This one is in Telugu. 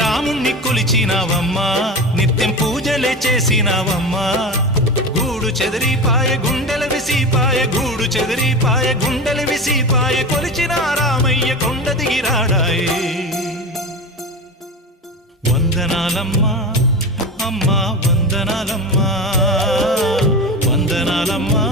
రాముణ్ణి కొలిచినావమ్మా నిత్యం పూజలే చేసినావమ్మా గూడు చెదిరిపాయ గుండెల విసిపాయ గూడు చెదిరిపాయ గుండెల విసిపాయ కొలిచిన రామయ్య కొండ దిగిరాడాయే వందనాలమ్మా అమ్మా వందనాలమ్మా వందనాలమ్మా